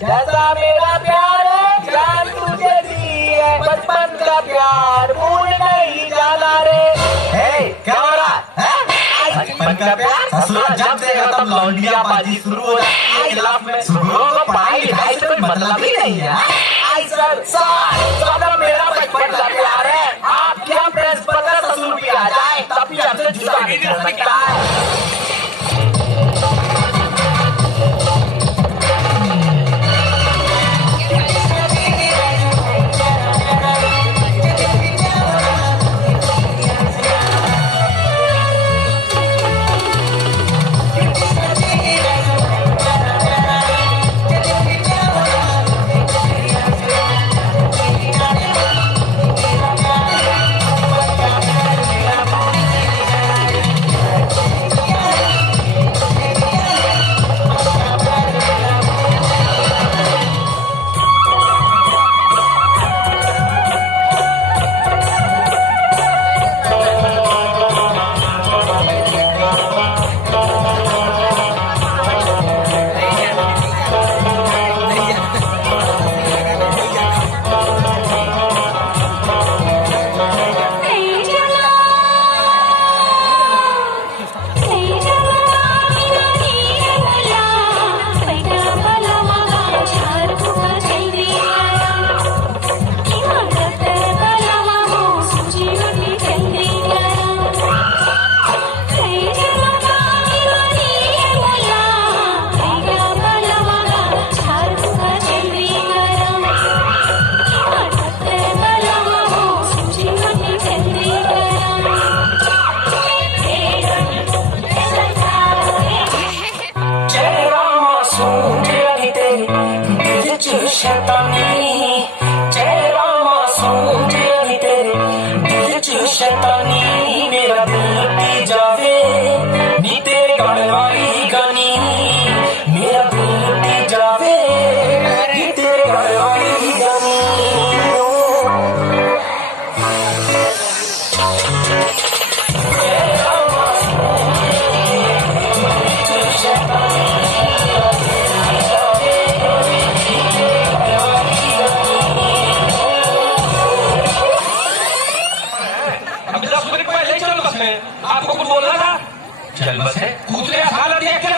जैसा मेरा प्यार है जान तुझे दी है बचपन का प्यार भूल नहीं जाना रे। क्या हो रहा है? बचपन का प्यार ससुरा जब से तब लौंडिया बाजी शुरू हो जाती है खिलाफ में सुबह को पढ़ाई लिखाई से कोई मतलब ही नहीं है। आई सर मेरा बचपन का प्यार है आपके यहाँ प्रिंसिपल का ससुर भी आ जाए तब भी आपसे जुदा नहीं कर सकता है। शैतानी मेरा दिल पी जावे नी तेरे गड़वाई गानी मेरा दिल पी जावे नी तेरे गड़वाई गानी। आपको कुछ बोलना था? चल बस है, दूसरे हालत देख के